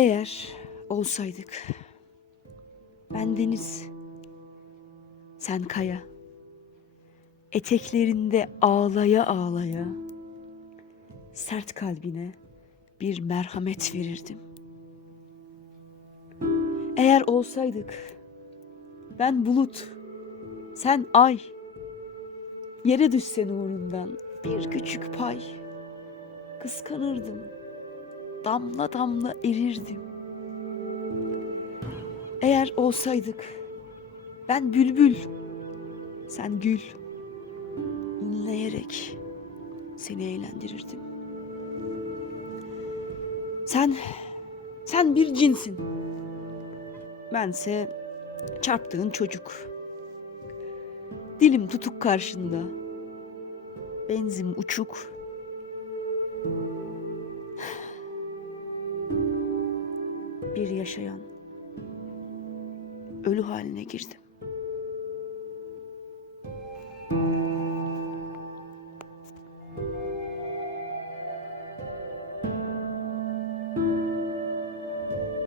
Eğer olsaydık, ben deniz, sen kaya, eteklerinde ağlaya ağlaya, sert kalbine bir merhamet verirdim. Eğer olsaydık, ben bulut, sen ay, yere düşsen uğrundan bir küçük pay, kıskanırdım, damla damla erirdim. Eğer olsaydık, ben bülbül, sen gül, inleyerek seni eğlendirirdim. Sen, sen bir cinsin. Bense çarptığın çocuk. Dilim tutuk karşında. Benzim uçuk. Bir yaşayan ölü haline girdim.